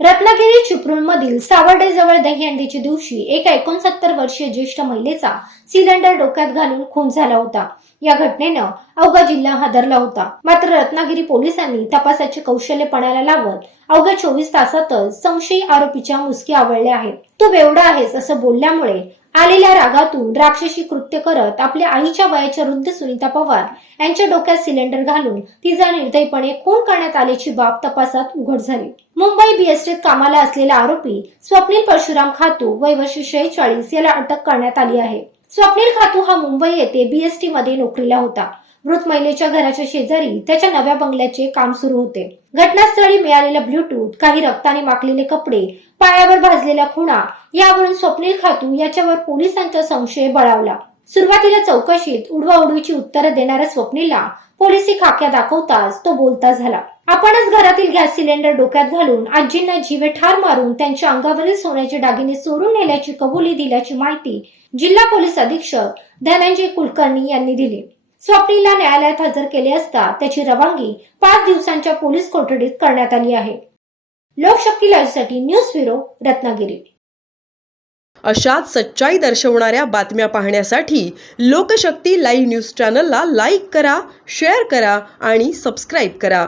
रत्नागिरी चिपळूण मधील सावर्डेजवळ दहीहंडीच्या दिवशी एका एकोणसत्तर वर्षीय ज्येष्ठ महिलेचा सिलेंडर डोक्यात घालून खून झाला होता. या घटनेनं अवघा जिल्हा हादरला होता. मात्र रत्नागिरी पोलिसांनी तपासाचे कौशल्य पणाला लावत अवघ्या चोवीस तासातच संशयी आरोपीच्या मुसकी आवळल्या आहेत. तू बेवडा आहेस असं बोलल्यामुळे आलेल्या रागातून राक्षसी कृत्य करत आपल्या आईच्या वयाच्या वृद्ध सुनीता पवार यांच्या डोक्यात सिलेंडर घालून तिचा निर्दयपणे खून करण्यात आल्याची बाब तपासात उघड झाली. मुंबई बीएसटीत कामाला असलेला आरोपी स्वप्नील परशुराम खातू वय वर्ष शेहेचाळीस याला अटक करण्यात आली आहे. स्वप्नील खातू हा मुंबई येथे बीएसटी मध्ये नोकरीला होता. मृत महिलेच्या घराच्या शेजारी त्याच्या नव्या बंगल्याचे काम सुरू होते. घटनास्थळी मिळालेला ब्लूटूथ काही रक्ताने माखलेले कपडे पायावर भाजलेल्या खुणा यावरून स्वप्नील खातू याच्यावर पोलिसांचा संशय बळावला. सुरुवातीला चौकशीत उडवाउडवीची उत्तरं देणाऱ्या स्वप्नीला पोलिसी खाक्या दाखवताच तो बोलता झाला. आपणच घरातील गॅस सिलेंडर डोक्यात घालून आजींना जीवे ठार मारून त्यांच्या अंगावरील सोन्याचे दागिने चोरून नेल्याची कबुली दिल्याची माहिती जिल्हा पोलीस अधीक्षक धनंजय कुलकर्णी यांनी दिली. स्वप्नीला न्यायालयात हजर केले असता त्याची रवानगी पाच दिवसांच्या पोलीस कोठडीत करण्यात आली आहे. लोकशक्ती लाईव्हसाठी न्यूज ब्युरो रत्नागिरी. अशाच सच्चाई दर्शवणाऱ्या बातम्या पाहण्यासाठी लोकशक्ती लाईव्ह न्यूज चॅनलला लाईक करा शेअर करा आणि सबस्क्राईब करा.